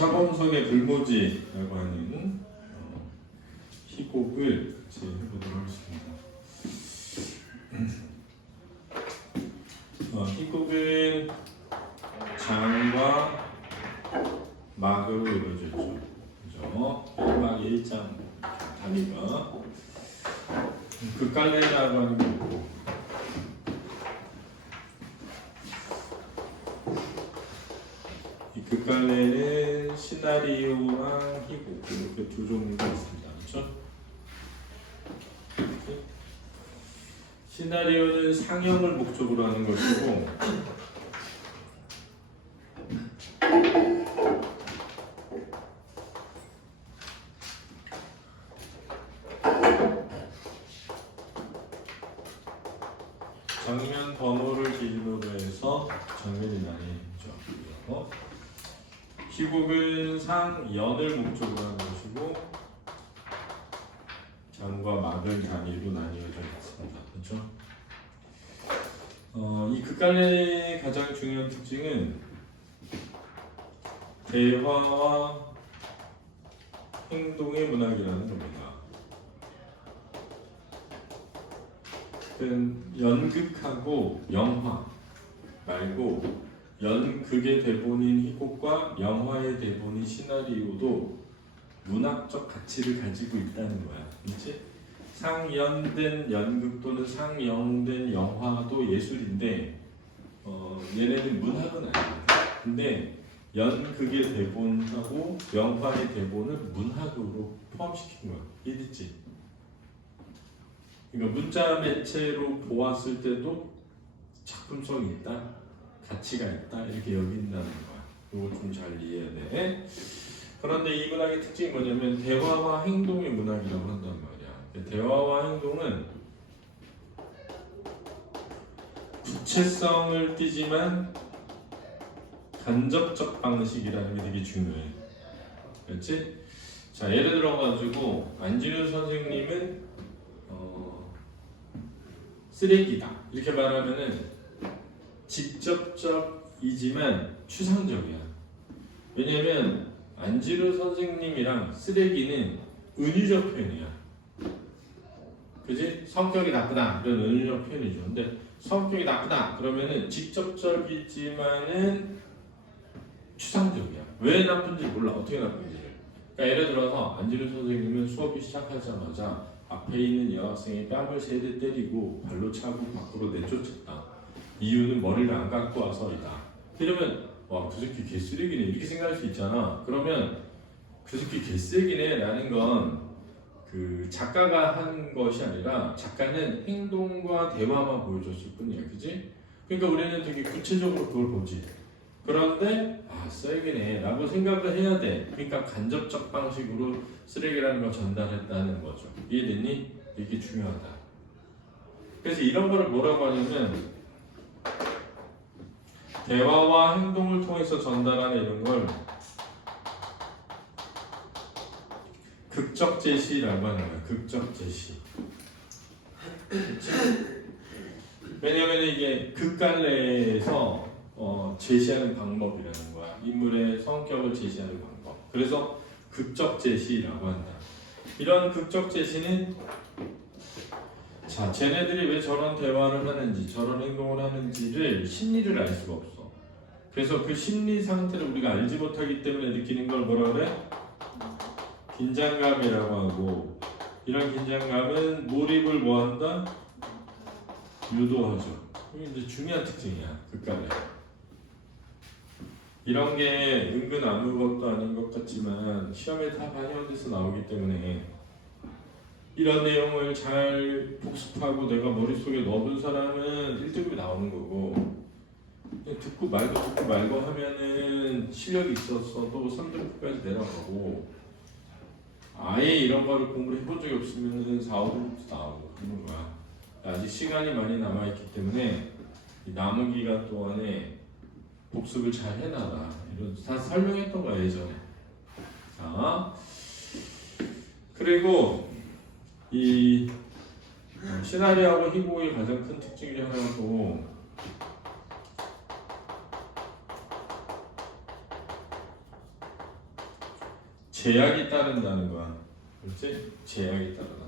차범석의 불모지라고 하는 희곡을 같이 해보도록 하겠습니다. 희곡은 장과 막으로 이루어져 있죠. 그죠? 1막 1장 단위가 극갈래라고 하는 게 있고, 이 극갈래는 시나리오랑 희곡 이렇게 두 종류가 있습니다. 그렇죠? 시나리오는 상영을 목적으로 하는 것이고, 장면 번호를 기준으로 해서 장면이 나뉘죠. 희곡은 상연을 목적으로 하는 것이고, 장과 막을 단위로 나뉘어져 있습니다. 그렇죠? 이 극갈래의 가장 중요한 특징은 대화와 행동의 문학이라는 겁니다. 연극하고 영화 말고 연극의 대본인 희곡과 영화의 대본인 시나리오도 문학적 가치를 가지고 있다는 거야. 그렇지? 상연된 연극 또는 상영된 영화도 예술인데 얘네는 문학은 아니야. 근데 연극의 대본하고 영화의 대본을 문학으로 포함시킨 거야. 이해됐지? 그러니까 문자 매체로 보았을 때도 작품성이 있다, 가치가 있다 이렇게 여긴다는 거야. 이거 좀 잘 이해해야 돼. 그런데 이 문학의 특징이 뭐냐면 대화와 행동의 문학이라고 한단 말이야. 대화와 행동은 구체성을 띠지만 간접적 방식이라는 게 되게 중요해. 그렇지? 자, 예를 들어가지고 안진우 선생님은 쓰레기다 이렇게 말하면은 직접적이지만 추상적이야. 왜냐면 안진우 선생님이랑 쓰레기는 은유적 표현이야. 그지? 성격이 나쁘다 이런 은유적 표현이죠. 근데 성격이 나쁘다 그러면은 직접적이지만은 추상적이야. 왜 나쁜지 몰라. 어떻게 나쁜지를. 그러니까 예를 들어서 안진우 선생님은 수업이 시작하자마자 앞에 있는 여학생이 뺨을 3대 때리고 발로 차고 밖으로 내쫓았다. 이유는 머리를 안 감고 와서이다. 이러면 와, 그 새끼 개쓰레기네 이렇게 생각할 수 있잖아. 그러면 그 새끼 개쓰레기네 라는 건 그 작가가 한 것이 아니라 작가는 행동과 대화만 보여줬을 뿐이야. 그지? 그러니까 우리는 되게 구체적으로 그걸 보지. 그런데 쓰레기네 라고 생각을 해야 돼. 그러니까 간접적 방식으로 쓰레기라는 걸 전달했다는 거죠. 이해됐니? 이게 중요하다. 그래서 이런 거를 뭐라고 하냐면 대화와 행동을 통해서 전달하는 이런 걸 극적 제시라고 하는 거야. 극적 제시. 왜냐면 이게 극갈래에서 제시하는 방법이라는 거야. 인물의 성격을 제시하는 방법. 그래서 극적 제시라고 한다. 이런 극적 제시는 자, 쟤네들이 왜 저런 대화를 하는지 저런 행동을 하는지를 심리를 알 수가 없어. 그래서 그 심리 상태를 우리가 알지 못하기 때문에 느끼는 걸 뭐라 그래? 긴장감이라고 하고, 이런 긴장감은 몰입을 뭐한다? 유도하죠. 이게 이제 중요한 특징이야. 극갈래. 이런 게 은근 아무것도 아닌 것 같지만 시험에 다 반영돼서 나오기 때문에 이런 내용을 잘 복습하고 내가 머릿속에 넣어둔 사람은 1등급이 나오는 거고, 듣고 말고 하면은 실력이 있었어도 3등급까지 내려가고, 아예 이런 거를 공부를 해본 적이 없으면은 4, 5등급도 나오고 그런 거야. 아직 시간이 많이 남아있기 때문에 이 남은 기간 동안에 복습을 잘 해놔라. 이런 다 설명했던 거야 예전에. 자, 그리고 이 시나리오하고 희곡의 가장 큰 특징 중에 하나가 또 제약이 따른다는 거야. 그렇지? 제약이 따른다.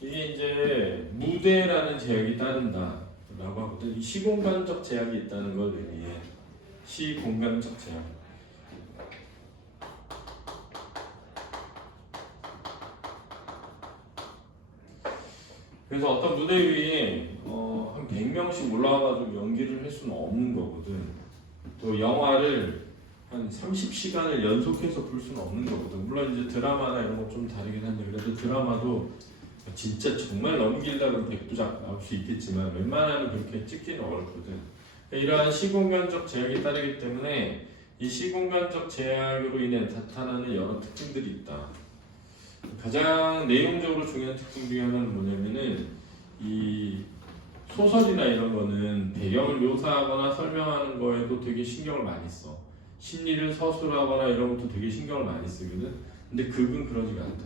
이게 이제 무대라는 제약이 따른다 라고 하거든. 이 시공간적 제약이 있다는 걸 의미해. 시공간적 제약. 그래서 어떤 무대 위에 한 100명씩 올라와가지고 연기를 할 수는 없는 거거든. 또 영화를 한 30시간을 연속해서 볼 수는 없는 거거든. 물론 이제 드라마나 이런 거 좀 다르긴 한데 그래도 드라마도 진짜 정말 너무 길다 그러면 100부작 나올 수 있겠지만 웬만하면 그렇게 찍기는 어렵거든. 그러니까 이러한 시공간적 제약이 따르기 때문에 이 시공간적 제약으로 인해 나타나는 여러 특징들이 있다. 가장 내용적으로 중요한 특징 중에 하나는 뭐냐면은 이 소설이나 이런 거는 배경을 묘사하거나 설명하는 거에도 되게 신경을 많이 써. 심리를 서술하거나 이런 것도 되게 신경을 많이 쓰거든. 근데 극은 그러지가 않다.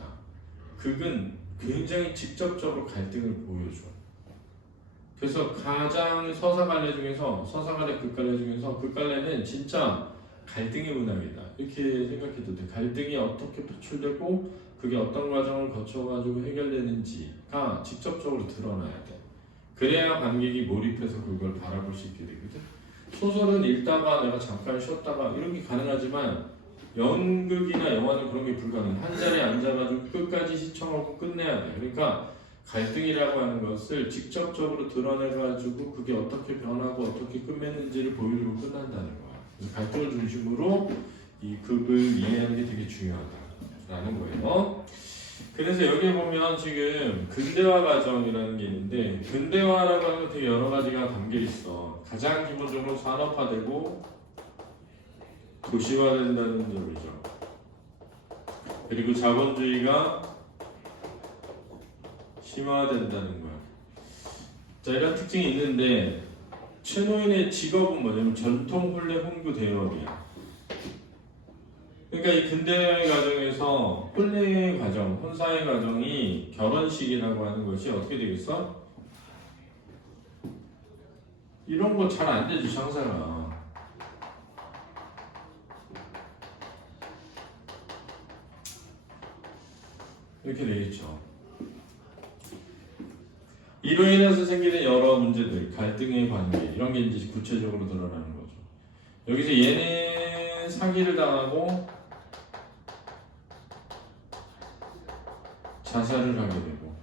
극은 굉장히 직접적으로 갈등을 보여줘. 그래서 가장 서사갈래 중에서 서사갈래 극갈래 중에서 극갈래는 진짜 갈등의 문학이다 이렇게 생각해도 돼. 갈등이 어떻게 표출되고 그게 어떤 과정을 거쳐가지고 해결되는지가 직접적으로 드러나야 돼. 그래야 관객이 몰입해서 그걸 바라볼 수 있게 되거든. 소설은 읽다가 내가 잠깐 쉬었다가 이런 게 가능하지만 연극이나 영화는 그런 게 불가능해. 한 자리에 앉아가지고 끝까지 시청하고 끝내야 돼. 그러니까 갈등이라고 하는 것을 직접적으로 드러내가지고 그게 어떻게 변하고 어떻게 끝맺는지를 보여주고 끝난다는 거야. 그래서 갈등을 중심으로 이 극을 이해하는 게 되게 중요하다라는 거예요. 그래서 여기 보면 지금 근대화 과정이라는 게 있는데 근대화라고 하는 건 되게 여러 가지가 담겨 있어. 가장 기본적으로 산업화되고 도시화된다는 점이죠. 그리고 자본주의가 심화된다는 거야. 자, 이런 특징이 있는데 최노인의 직업은 뭐냐면 전통 혼례 혼구 대업이야. 그러니까 이 근대화의 과정에서 혼례의 과정, 혼사의 과정이 결혼식이라고 하는 것이 어떻게 되겠어? 이런 거 잘 안 되지, 상사가. 이렇게 되겠죠. 이로 인해서 생기는 여러 문제들, 갈등의 관계 이런 게 이제 구체적으로 드러나는 거죠. 여기서 얘는 사기를 당하고 자살을 하게 되고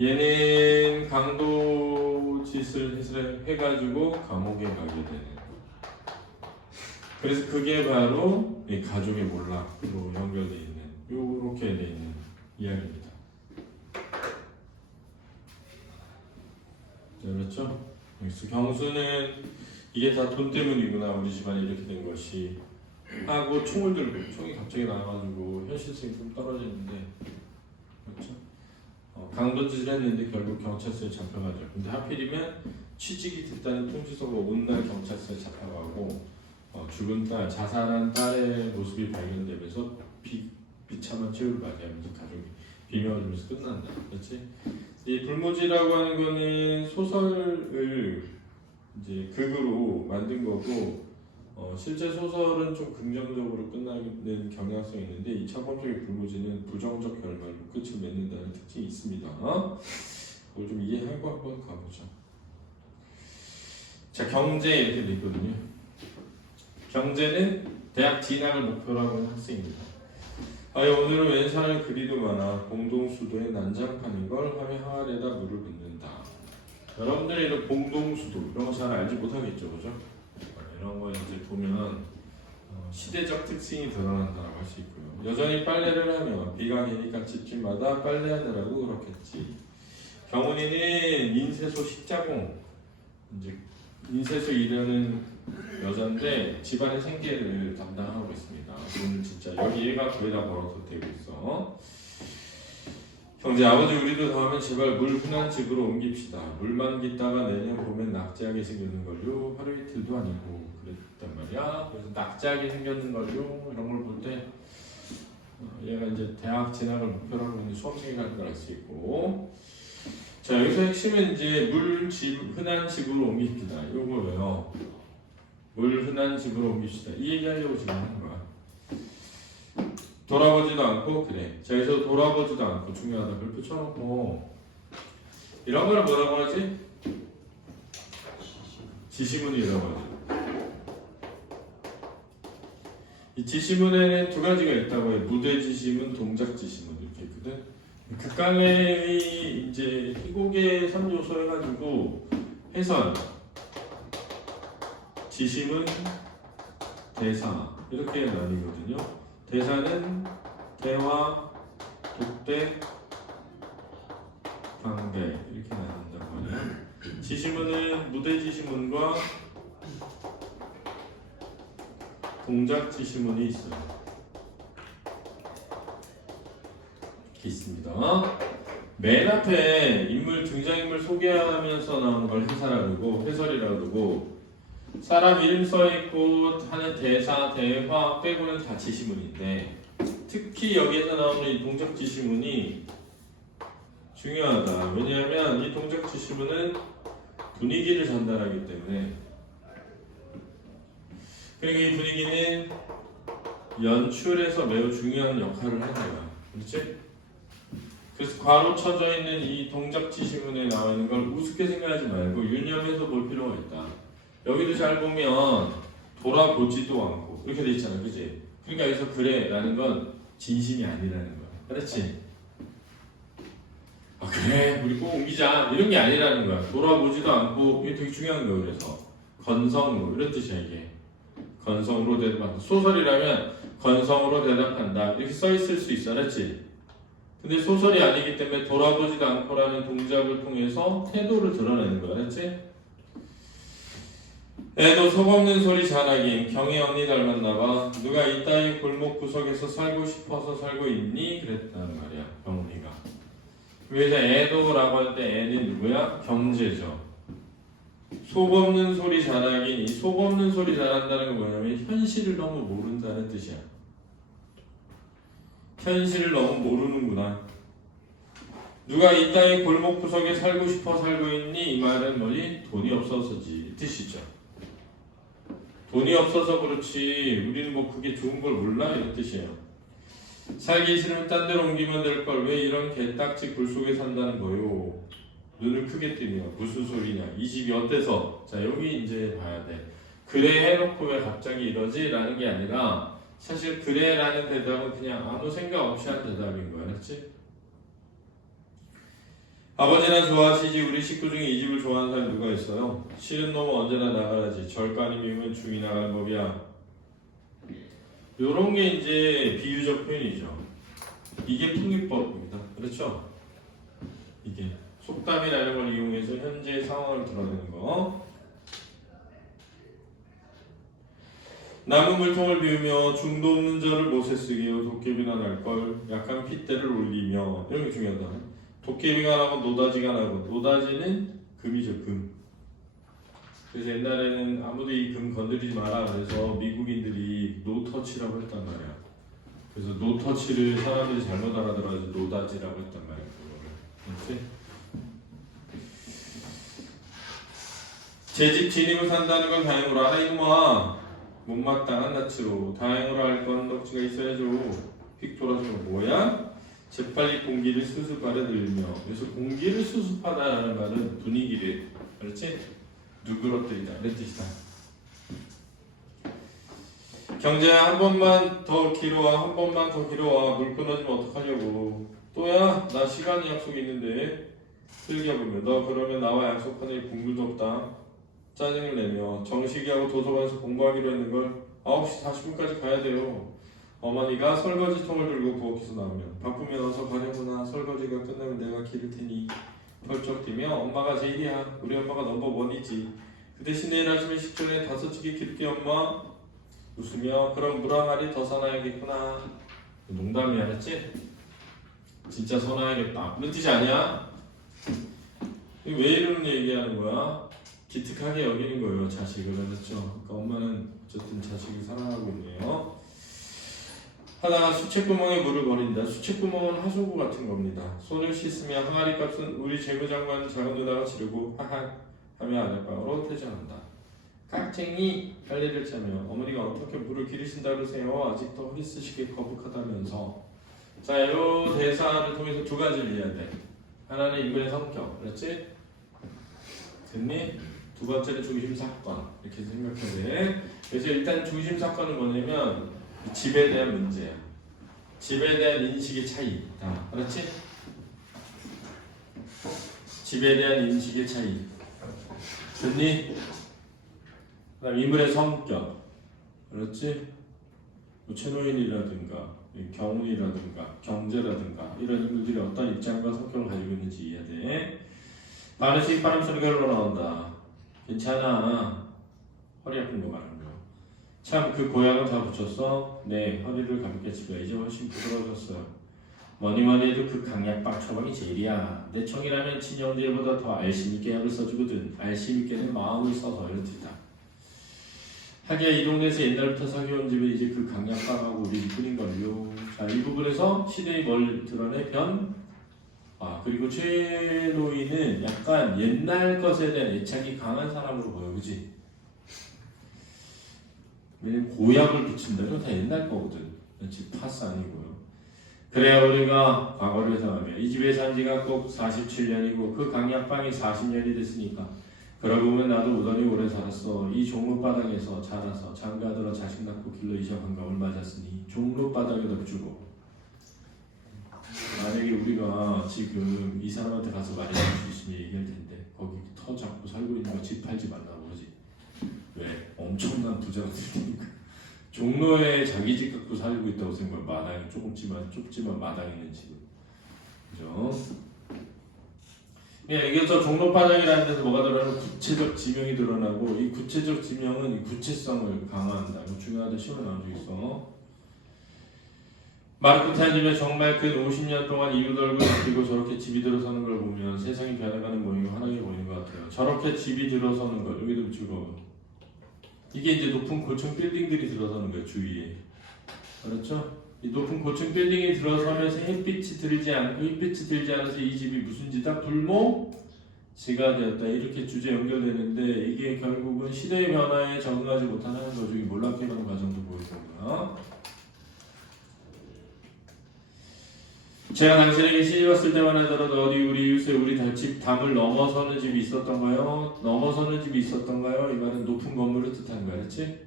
얘는 강도짓을 해가지고 감옥에 가게 되는. 그래서 그게 바로 이 가족의 몰락으로 연결되어 있는 요렇게 되어 있는 이야기입니다. 그렇죠? 그래서 경수는 이게 다 돈 때문이구나 우리 집안이 이렇게 된 것이 하고 총을 들고 총이 갑자기 나와가지고 현실성이 좀 떨어지는데 그렇죠? 강도짓을 했는데 결국 경찰서에 잡혀가죠. 근데 하필이면 취직이 됐다는 통지서가 온 날 경찰서에 잡혀가고 죽은 딸, 자살한 딸의 모습이 발견되면서 비참한 최후를 맞이하면서 가족이 비명을 지르면서 끝난다. 그렇지? 이 불모지라고 하는 거는 소설을 이제 극으로 만든 거고 실제 소설은 좀 긍정적으로 끝나는 경향성이 있는데 이 차범석의 불모지는 부정적 결말로 끝을 맺는다는 특징이 있습니다. 그걸 좀 이해하고 한번 가보죠. 자, 경제 이렇게 돼 있거든요. 경제는 대학 진학을 목표로 하고 있는 학생입니다. 오늘은 왼산을 그리도마나 공동수도에 난장판인 걸 하며 항아리에다 물을 붓는다. 여러분들이 이런 공동수도 이런 거 잘 알지 못하겠죠, 그죠? 이런 거 이제 보면 시대적 특징이 드러난다고 할 수 있고요. 여전히 빨래를 하며 비가 내니까 집집마다 빨래하느라고 그렇겠지. 경훈이는 인쇄소 식자공, 이제 인쇄소 일하는 여자인데 집안의 생계를 담당하고 있습니다. 오늘 진짜 여기 얘가 거의 다 벌어들이고 있어. 형제 아버지 우리도 다음에 제발 물 흔한 집으로 옮깁시다. 물만 깃다가 내년 봄엔 낙지하게 생겼는 걸요. 하루 이틀도 아니고 그랬단 말이야. 그래서 낙지하게 생겼는 걸요. 이런 걸 볼 때 얘가 이제 대학 진학을 목표로 하고 있는 수험생이라는 걸 알 수 있고. 자, 여기서 핵심은 이제 물 흔한 집으로 옮깁시다. 요거예요. 물 흔한 집으로 옮깁시다. 이 얘기하려고 지금 하는 거야. 돌아보지도 않고 그래. 자, 여기서 돌아보지도 않고 중요하다. 별표 쳐놓고 이런 걸 뭐라고 하지? 지시문이라고 하지. 이 지시문에는 두 가지가 있다고 해. 무대 지시문, 동작 지시문 이렇게 있거든. 극갈래의 이제 희곡의 3요소 해가지고 해설, 지시문, 대사 이렇게 나뉘거든요. 대사는 대화, 독대, 방배 이렇게 나눈다고 하네요. 지시문은 무대 지시문과 동작 지시문이 있어요. 이렇게 있습니다. 맨 앞에 인물 등장인물 소개하면서 나오는 걸 해설이라고 그러고 사람 이름 써있고 하는 대사, 대화 빼고는 다 지시문인데 특히 여기에서 나오는 이 동작 지시문이 중요하다. 왜냐하면 이 동작 지시문은 분위기를 전달하기 때문에 그러니까 이 분위기는 연출에서 매우 중요한 역할을 하는 거야. 그렇지? 그래서 괄호 쳐져 있는 이 동작 지시문에 나와 있는 걸 우습게 생각하지 말고 유념해서 볼 필요가 있다. 여기도 잘 보면 돌아보지도 않고 이렇게 돼 있잖아, 그지? 그러니까 여기서 그래라는 건 진심이 아니라는 거야. 그렇지? 아 그래 우리 꼭 옮기자 이런 게 아니라는 거야. 돌아보지도 않고 이게 되게 중요한 거야. 그래서 건성으로 이런 뜻이야 이게. 건성으로 대답한다. 소설이라면 건성으로 대답한다 이렇게 써 있을 수 있어, 그렇지? 근데 소설이 아니기 때문에 돌아보지도 않고라는 동작을 통해서 태도를 드러내는 거야, 그렇지? 애도 속없는 소리 잘하긴 경희 언니 닮았나봐. 누가 이따위 골목 구석에서 살고 싶어서 살고 있니? 그랬단 말이야 경훈이가. 그래서 애도라고 할 때 애는 누구야? 경제죠. 속없는 소리 잘하긴 이 속없는 소리 잘한다는 건 뭐냐면 현실을 너무 모른다는 뜻이야. 현실을 너무 모르는구나. 누가 이따위 골목 구석에 살고 싶어 살고 있니? 이 말은 뭐니? 돈이 없어서지 이 뜻이죠. 돈이 없어서 그렇지 우리는 뭐 그게 좋은 걸 몰라 이런 뜻이에요. 살기 싫으면 딴 데로 옮기면 될 걸 왜 이런 개딱지 굴 속에 산다는 거요. 눈을 크게 뜨며 무슨 소리냐 이 집이 어때서. 자 여기 이제 봐야 돼. 그래 해놓고 왜 갑자기 이러지? 라는 게 아니라 사실 그래 라는 대답은 그냥 아무 생각 없이 한 대답인 거야, 그렇지? 아버지나 좋아하시지. 우리 식구 중에 이 집을 좋아하는 사람이 누가 있어요? 싫은 놈은 언제나 나가야지. 절간이 미우면 중이 나가는 법이야. 요런 게 이제 비유적 표현이죠. 이게 풍기법입니다. 그렇죠? 이게 속담이라는 걸 이용해서 현재의 상황을 드러내는 거. 남은 물통을 비우며 중도 없는 자를 못에 쓰게요. 도깨비나 날걸. 약한 핏대를 올리며. 이런 게 중요하다. 도깨비가 나고 노다지가 나고. 노다지는 금이죠, 금. 그래서 옛날에는 아무도 이 금 건드리지 마라 그래서 미국인들이 노터치라고 했단 말이야. 그래서 노터치를 사람들이 잘못 알아들어서 노다지라고 했단 말이야. 그렇지? 제 집 진입을 산다는 건 다행으로 알아 이놈아. 못마땅한 낯으로 다행으로 할 건 덕지가 있어야죠. 휙 돌아서 뭐야? 재빨리 공기를 수습하려 들며. 그래서 공기를 수습하다라는 말은 분위기를, 그렇지? 누그러뜨리다 이런 뜻이다. 경제야 한 번만 더 길어와. 한 번만 더 길어와. 물 끊어지면 어떡하려고. 또야 나 시간 약속이 있는데. 슬겨보며 너 그러면 나와 약속한 일 공부도 없다. 짜증을 내며 정식이하고 도서관에서 공부하기로 했는 걸 9시 40분까지 가야 돼요. 어머니가 설거지통을 들고 부엌에서 나오면 바쁘면 어서 가려구나. 설거지가 끝나면 내가 기를 테니. 펄쩍 뛰며 엄마가 제일이야. 우리 엄마가 넘버1이지. 그 대신 내일 아침에 식전에 5찌개 기를게 엄마. 웃으며 그럼 물 항아리 더 사놔야겠구나. 농담이야, 알았지? 진짜 사놔야겠다 그런 뜻이 아니야. 왜 이런 얘기하는 거야? 기특하게 여기는 거예요, 자식을. 그렇죠? 그러니까 엄마는 어쨌든 자식을 사랑하고 있네요. 하다가 수채구멍에 물을 버린다. 수채구멍은 하수구 같은 겁니다. 손을 씻으며 항아리 값은 우리 재무장관 작은 누나가 지르고 하하 하며 아랫방으로 퇴장한다. 깍쟁이 빨래를 짜며 어머니가 어떻게 물을 기르신다 그러세요? 아직도 허리 쓰시기에 거북하다면서. 자, 이 대사를 통해서 두 가지를 이해해야 돼. 하나는 인물의 성격, 그렇지? 됐니? 두 번째는 중심 사건, 이렇게 생각해야 돼. 그래서 일단 중심 사건은 뭐냐면 집에 대한 문제야. 집에 대한 인식의 차이 있다, 그렇지? 집에 대한 인식의 차이. 됐니? 그다음 인물의 성격, 그렇지? 뭐 최노인이라든가 경운이라든가 경제라든가 이런 인물들이 어떤 입장과 성격을 가지고 있는지 이해해야 돼. 반에서 입바람 소리가 흘러나온다. 괜찮아. 허리 아픈 거 말하는 거. 참 그 고약을 다 붙였어. 네, 허리를 가볍게 치고 이제 훨씬 부드러워졌어요. 뭐니뭐니 해도 그 강약박 처방이 제일이야. 내 청이라면 친형제보다 더 알심 있게 약을 써주거든. 알심 있게는 마음을 써서 이런 뜻이다. 하기야 이 동네에서 옛날부터 사귀어온 집에 이제 그 강약박하고 우리 뿐인걸요. 자, 이 부분에서 시대의 뭘 드러내? 변? 그리고 최노인은 약간 옛날 것에 대한 애착이 강한 사람으로 보여, 그지? 왜냐면 고약을 붙인다. 이건 다 옛날 거거든. 지금 파스 아니고요. 그래야 우리가 과거를 회상하며 이 집에 산 지가 꼭 47년이고 그 강약방이 40년이 됐으니까 그러고 보면 나도 우연히 오래 살았어. 이 종로바닥에서 자라서 장가들어 자식 낳고 길러 이적한가 얼마 잤으니 종로바닥에다 붙이고 만약에 우리가 지금 이 사람한테 가서 말해줄 수 있으면 얘기할 텐데 거기 터 잡고 살고 있는 거 집 팔지 말라고 그러지. 왜? 엄청난 부자가 될 테니까. 종로에 자기 집 갖고 살고 있다고 생각해. 마당에 좁지만 마당 있는 집은. 그죠? 이게 저 종로바닥이라는 데서 뭐가 드러나면 구체적 지명이 드러나고 이 구체적 지명은 이 구체성을 강화한다. 이거 중요하다. 시험에 나온 적 있어. 말 끝에 앉으면 정말 근 50년 동안 이웃 얼굴 그리고 저렇게 집이 들어서는 걸 보면 세상이 변해가는 모양이 환하게 보이는 것 같아요. 저렇게 집이 들어서는 걸 여기도 붙이고 이게 이제 높은 고층 빌딩들이 들어서는 거예요. 주위에. 그렇죠? 이 높은 고층 빌딩이 들어서면서 햇빛이 들지 않아서 이 집이 무슨 지다? 불모지가 되었다. 이렇게 주제 연결되는데 이게 결국은 시대의 변화에 적응하지 못하는 가족이 몰락해가는 과정도 보여줍니다. 제가 당신에게 시집왔을 때만 하더라도 어디 우리 이웃에 우리 집 담을 넘어서는 집이 있었던가요? 넘어서는 집이 있었던가요? 이 말은 높은 건물을 뜻하는 거야, 그렇지?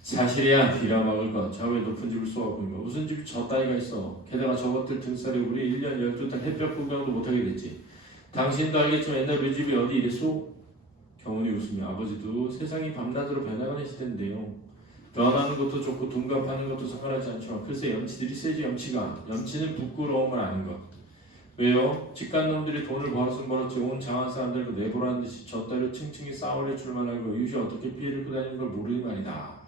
사실이야 빌어먹을 것. 저 왜 높은 집을 쏘아보고 있는 거야? 무슨 집이 저 따위가 있어? 게다가 저것들 등살에 우리 1년 12달 햇볕 구경도 못하게 됐지. 당신도 알겠지만 옛날 우리 집이 어디 이랬소? 경훈이 웃으며 아버지도 세상이 밤낮으로 변화가 있을 텐데요. 변하는 것도 좋고 둔갑하는 것도 상관하지 않지만 글쎄 염치들이 세지. 염치는 부끄러움을 아는 것. 왜요? 집간놈들이 돈을 벌었지 온 장한 사람들도 내보라는 듯이 저 따위로 층층이 싸움을 해줄만 하고 이웃이 어떻게 피해를 입고 다니는 걸 모르는 말이다.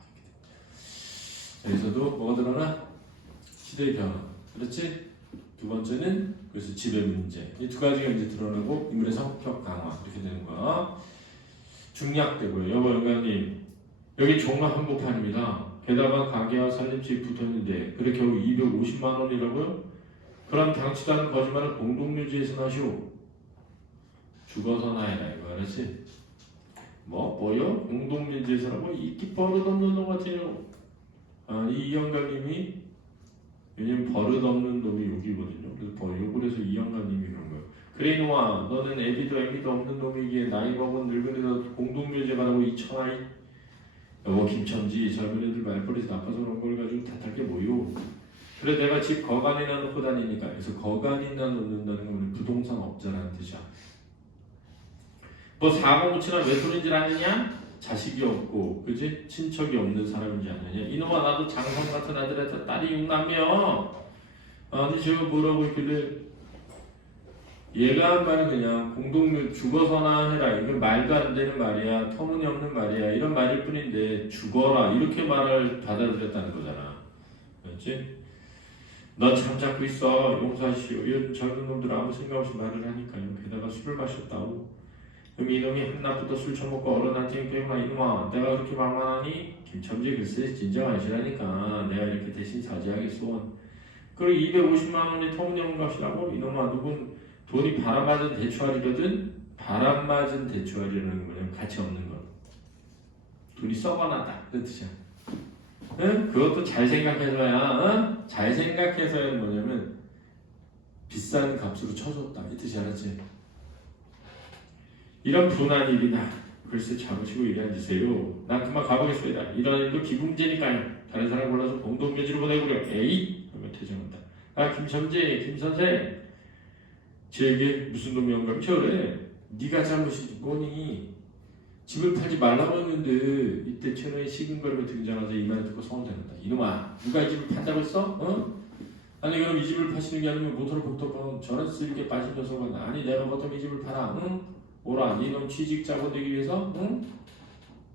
여기서도 뭐가 드러나? 시대의 변화. 그렇지? 두 번째는 그래서 집의 문제. 이 두 가지가 이제 드러나고 인물의 성격 강화 이렇게 되는 거야. 중략되고요. 여보 영감님 여기 종로 한복판입니다. 게다가 가게와 살림집이 붙어있는데 그래 겨우 250만 원이라고요? 그럼 당치도 않은 거짓말을 공동묘지에서 하시오. 죽어서나 해라 이거 알았지? 뭐요? 공동묘지에서라고? 이끼 버릇없는 놈 같아요. 이 영감님이 왜냐면 버릇없는 놈이 여기거든요. 그래서 욕을 해서 이 영감님이 그런 거예요. 그래 이놈아 너는 애비도 없는 놈이기에 나이 먹은 늙은이도 공동묘지에 가라고 이 청아이. 여보 김첨지 젊은 애들 말버릇이 나빠서 그런 걸 가지고 탓할 게 뭐요? 그래 내가 집 거간이나 놓고 다니니까. 그래서 거간이나 놓는다는 건 부동산 업자라는 뜻이야. 뭐 사고뭉치나 외톨인줄 아느냐? 자식이 없고 그지? 친척이 없는 사람인지 아느냐? 이놈아 나도 장성 같은 아들한테 딸이 6남이여. 아니 제가 뭐라고 했길래 얘가 한 말은 그냥 공동묘 죽어서나 해라. 이건 말도 안 되는 말이야. 터무니없는 말이야. 이런 말일 뿐인데 죽어라 이렇게 말을 받아들였다는 거잖아. 그렇지? 너 참 잡고 있어. 용서하시오. 이런 젊은 놈들 아무 생각 없이 말을 하니까요. 게다가 술을 마셨다고. 그럼 이놈이 한낮부터 술 처먹고 어른한테 배우나 이놈아 내가 그렇게 말만하니? 김첨지 글쎄 진정 아시라니까. 내가 이렇게 대신 사죄하겠소. 그리고 250만 원이 터무니없는 값이라고? 이놈아 누군 돈이 바람맞은 대추알이거든. 바람맞은 대추알이라는 건 뭐냐면 가치 없는 것. 돈이 썩어나다 그 뜻이야. 응? 그것도 잘 생각해서야. 응? 잘 생각해서야 뭐냐면 비싼 값으로 쳐줬다 이 뜻이 알았지? 이런 분한 일이나 글쎄 잡으시고 일해 앉으세요. 난 그만 가보겠습니다. 이런 일도 기분제니까요. 다른 사람 골라서 공동묘지로 보내고요. 에이? 그러면 퇴장한다. 아 김선재 김선생 제게 무슨 놈이 영감이 저래? 네가 잘못이지 뭐니? 집을 팔지 말라고 했는데 이때 채널에 시근거리며 등장하자 이 말을 듣고 서운해한다. 이놈아 누가 이 집을 판다고 했어? 어? 아니 그럼 이 집을 파시는 게 아니면 모터를 복덕하면 저런 쓸게 빠진 녀석은 아니 내가 보통 이 집을 팔아 응? 오라 니놈 취직자고 되기 위해서 응?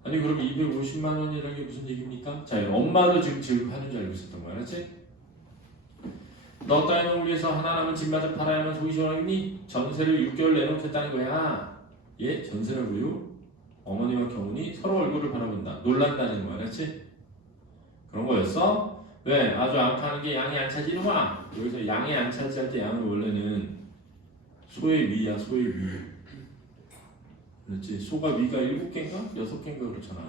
아니 그럼 250만 원이라는 게 무슨 얘기입니까? 자 엄마도 지금 하는 줄 알고 있었던 거야 알았지? 너 따위 놈을 위해서 하나 남은 집마저 팔아야만 속이 시원하겠니? 전세를 6개월 내놓겠다는 거야. 예? 전세라고요? 어머니와 경훈이 서로 얼굴을 바라본다. 놀란다는 거야 알았지? 그런 거였어? 왜? 아주 암하는 게 양이 안 차지는구나. 여기서 양이 안 차지할 때 양은 원래는 소의 위야 소의 위. 그렇지? 소가 위가 7개인가? 6개인가 그렇잖아.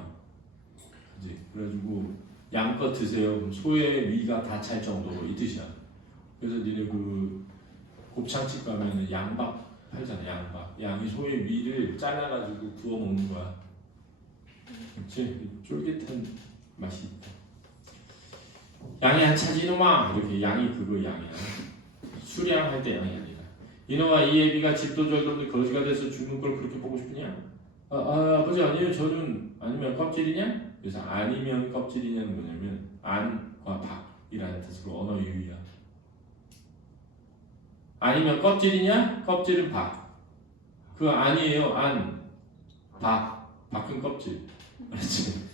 그지? 그래가지고 양껏 드세요. 그럼 소의 위가 다 찰 정도로 이 뜻이야. 그래서 니네 그 곱창집 가면은 양밥 팔잖아. 양밥. 양이 소의 위를 잘라가지고 구워 먹는 거야. 그렇지? 쫄깃한 맛이 있다. 양이 안 차지 이놈아 이렇게 양이 그거 양이야. 수량할 때 양이 아니라 이놈아 이 애비가 집도 절도 없는데 거지가 돼서 죽는 걸 그렇게 보고 싶으냐? 아버지 아니에요 저는 아니면 껍질이냐? 그래서 아니면 껍질이냐는 뭐냐면 안과 박이라는 뜻으로 언어 유희야. 아니면 껍질이냐? 껍질은 박. 그거 아니에요 안 박. 박은 껍질. 알았지?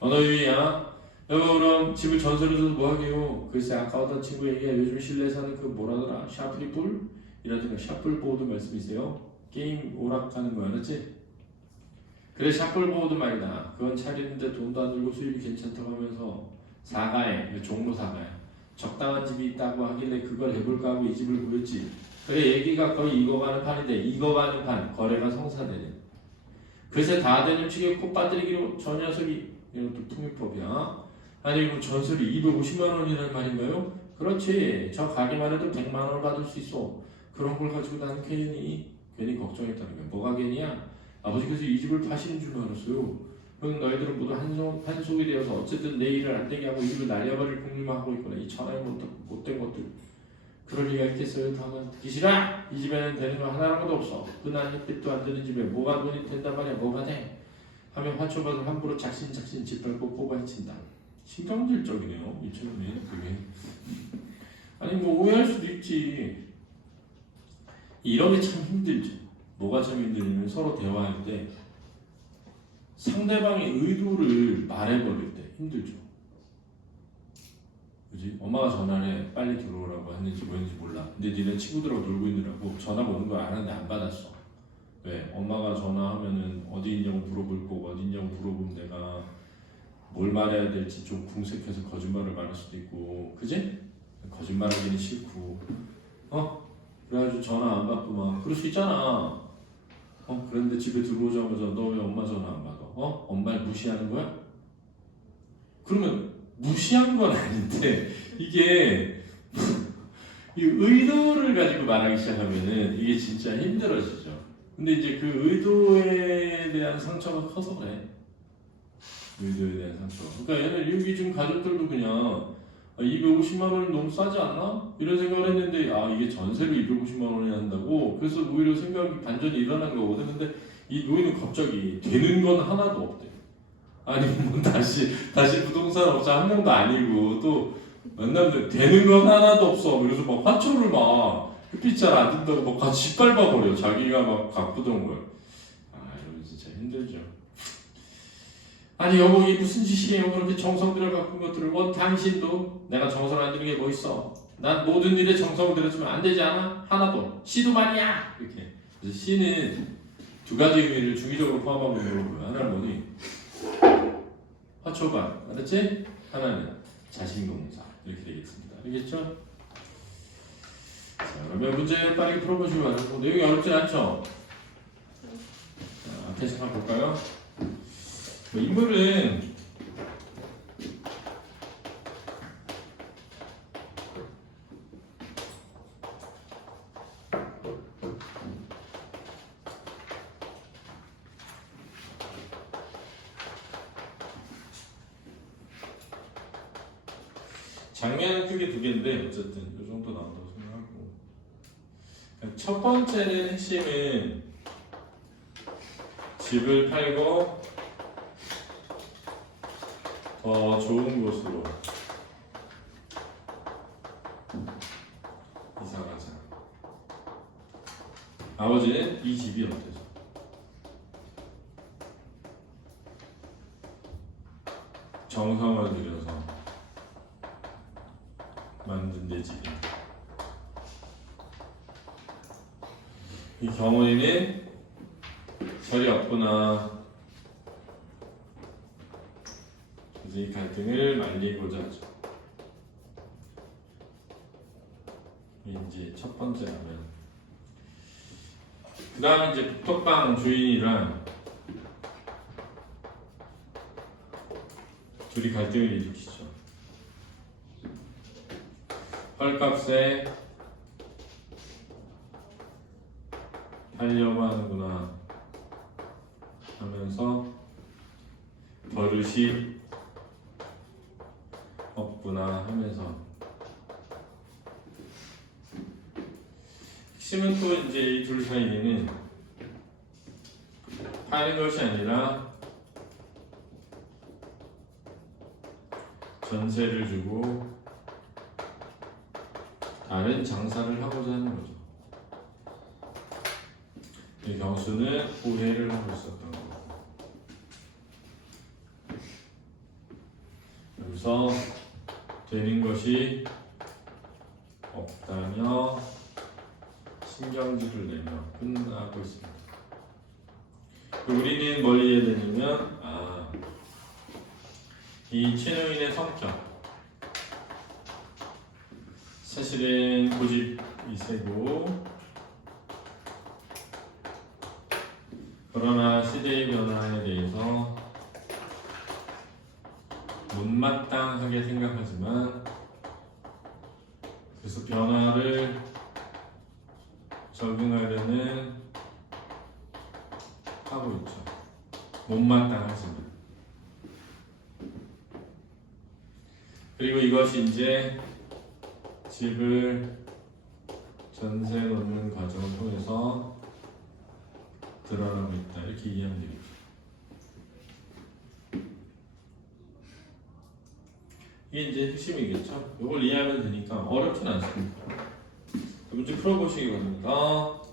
언어 유희야. 여보 그럼 집을 전세로 줘서 뭐하게요? 글쎄 아까 어떤 친구에게 요즘 실내에 사는 그 뭐라더라 샤프리뿔? 이라든가 샤플보드 말씀이세요? 게임 오락하는 거 알았지? 그래 샤플보드 말이다. 그건 차리는데 돈도 안 들고 수입이 괜찮다고 하면서 사가에 종로 사가에 적당한 집이 있다고 하길래 그걸 해볼까 하고 이 집을 구했지. 그래 얘기가 거의 익어가는 판인데 익어가는 판 거래가 성사되는. 글쎄 다 되는 치게 코 빠뜨리기로 저 녀석이 이것도 통일법이야. 아니 그럼 전세를 250만 원이란 말인가요? 그렇지. 저 가게만 해도 100만 원을 받을 수 있어. 그런 걸 가지고 나는 괜히 걱정했다는 거야. 뭐가 괜히야? 아버지께서 이 집을 파시는 줄 알았어요. 그럼 너희들은 모두 한속이 되어서 어쨌든 내 일을 안 되게 하고 이 집을 날려버릴 궁리만 하고 있구나. 이 천하의 못된 것들. 그럴 리가 있겠어요? 다만 듣기 싫어! 이 집에는 되는 거 하나라고도 없어. 흔한 햇빛도 안 드는 집에 뭐가 돈이 된단 말이야. 뭐가 돼? 하며 화초밭을 함부로 작신작신 짓밟고 뽑아헤친다. 신경질적이네요. 이처럼이 그게. 아니 뭐 오해할 수도 있지. 이런 게 참 힘들죠. 뭐가 참 힘들냐면 서로 대화할 때 상대방의 의도를 말해버릴 때 힘들죠. 그지? 엄마가 전화를 빨리 들어오라고 했는지 뭐였는지 몰라. 근데 니네 친구들하고 놀고 있느라고 전화가 오는 걸 알았는데 안 받았어. 왜? 엄마가 전화하면은 어디 있냐고 물어볼 거고 어디 있냐고 물어보면 내가 뭘 말해야 될지 좀 궁색해서 거짓말을 말할 수도 있고 그지? 거짓말하기는 싫고 그래가지고 전화 안 받고 막 그럴 수 있잖아. 그런데 집에 들어오자마자 너 왜 엄마 전화 안 받아? 엄마를 무시하는 거야? 그러면 무시한 건 아닌데 이게 이 의도를 가지고 말하기 시작하면은 이게 진짜 힘들어지죠. 근데 이제 그 의도에 대한 상처가 커서 그래. 의도에 대한 상처. 그러니까 얘는 여기 지금 가족들도 그냥 250만 원이 너무 싸지 않나? 이런 생각을 했는데 이게 전세를 250만 원이 한다고? 그래서 오히려 생각이 반전이 일어난 거거든. 근데 이 노인은 갑자기 되는 건 하나도 없대. 아니 뭐 다시 부동산 업자 한 명도 아니고 또 만나면 되는 건 하나도 없어. 그래서 막 화초를 막 햇빛 잘 안 든다고 막 같이 짓밟아 버려. 자기가 막 가꾸던 걸. 이러면 진짜 힘들죠. 아니 여보 이게 무슨 짓이에요? 그렇게 정성 들여 가꾼 것들을 당신도 내가 정성 안 들인 게 뭐 있어? 난 모든 일에 정성을 들여주면 안 되지 않아? 하나도 씨도 말이야 이렇게. 그래서 씨는 두 가지 의미를 주기적으로 포함하고 있는 거고요. 하나는 뭐니? 화초반 알았지? 하나는 자신공사 이렇게 되겠습니다. 알겠죠? 자 그러면 문제 빠르게 풀어보시기 바랍니다. 내용이 어렵진 않죠? 자 앞에 잠깐 볼까요? 뭐 인물은 장면은 크게 두 개인데 어쨌든 이 정도 나온다고 생각하고, 첫 번째는 핵심은 집을 팔고 더 좋은 곳으로 이사 가자. 아버지는 이 집이 어때서? 정성을 들여서 만든 내 집인데, 이 경훈이는 절이 없구나. 그래서 이 갈등을 말리고자 하죠. 이게 이제 첫 번째라면, 그 다음에 이제 국토방 주인이랑 둘이 갈등을 일으키죠. 헐값에 팔려고 하는구나 하면서 버릇이 없구나 하면서, 핵심은 또 이제 이 둘 사이에는 파는 것이 아니라 전세를 주고 다른 장사를 하고자 하는 거죠. 이 경수는 후회를 하고 있었던 거고, 여기서 되는 것이 없다며 신경질을 내며 끝나고 있습니다. 우리는 뭘 이해해야 되냐면, 이 최노인의 성격, 사실은 고집이 세고, 그러나 시대의 변화에 대해서 못마땅하게 생각하지만, 그래서 변화를 적응하려는 하고 있죠. 못마땅하지만. 그리고 이것이 이제 집을 전세 놓는 과정을 통해서 드러나고 있다, 이렇게 이해하면 되겠죠. 이게 이제 핵심이겠죠. 이걸 이해하면 되니까 어렵진 않습니다. 문제 풀어보시기 바랍니다.